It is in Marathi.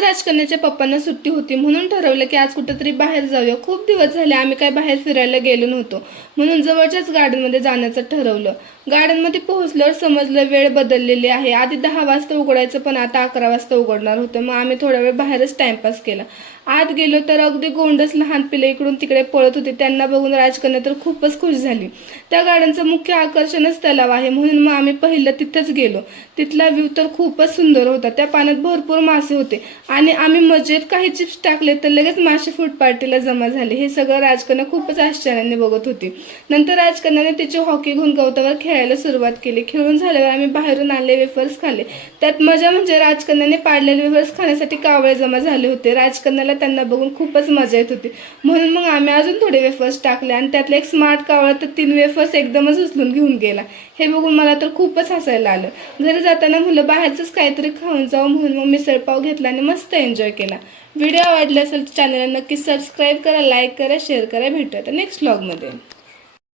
राजकन्याच्या पप्पांना सुट्टी होती म्हणून ठरवलं की आज कुठेतरी बाहेर जाऊया। खूप दिवस झाले आम्ही काय बाहेर फिरायला गेलो नव्हतो, म्हणून जवळच्याच गार्डनमध्ये जाण्याचं ठरवलं। गार्डनमध्ये पोहोचल्यावर समजलं वेळ बदललेली आहे। आधी 10 वाजता उघडायचं पण आता 11 वाजता उघडणार होतं। मग आम्ही थोडा वेळ बाहेरच टाइमपास केला। आत गेलो तर अगदी गोंडस लहान पिले इकडून तिकडे पळत होते। त्यांना बघून राजकन्या तर खूपच खुश झाली। त्या गार्डनचं मुख्य आकर्षणच तलाव आहे, म्हणून मग आम्ही पहिलं तिथंच गेलो। तिथला व्ह्यू तर खूपच सुंदर होता। त्या पाण्यात भरपूर मासे होते आणि आम्ही मजेत काही चिप्स टाकले तर लगेच मासे फूड पार्टीला जमा झाले। हे सगळं राजकन्या खूपच आश्चर्याने बघत होती। नंतर राजकन्याने तिची हॉकी घेऊन गवतावर खेळायला सुरुवात केली। खेळून झाल्यावर आम्ही बाहेरून आणले वेफर्स खाल्ले। त्यात मजा म्हणजे राजकन्याने पाडलेले वेफर्स खाण्यासाठी कावळे जमा झाले होते। राजकन्याला त्यांना बघून खूपच मजा येत होती, म्हणून मग आम्ही अजून थोडे वेफर्स टाकले आणि त्यातले एक स्मार्ट कावळा तर 3 वेफर्स एकदमच उचलून घेऊन गेला। हे बघून मला तर खूपच हसायला आलं। घरी जाताना म्हणलं बाहेरचंच काहीतरी खाऊन जाऊ, म्हणून मग मिसळपाव घेतला आणि मस्त एन्जॉय केला। व्हिडिओ आवडला असेल तर चॅनलला नक्की सबस्क्राईब करा, लाईक करा, शेअर करा। भेटूया नेक्स्ट व्लॉगमध्ये।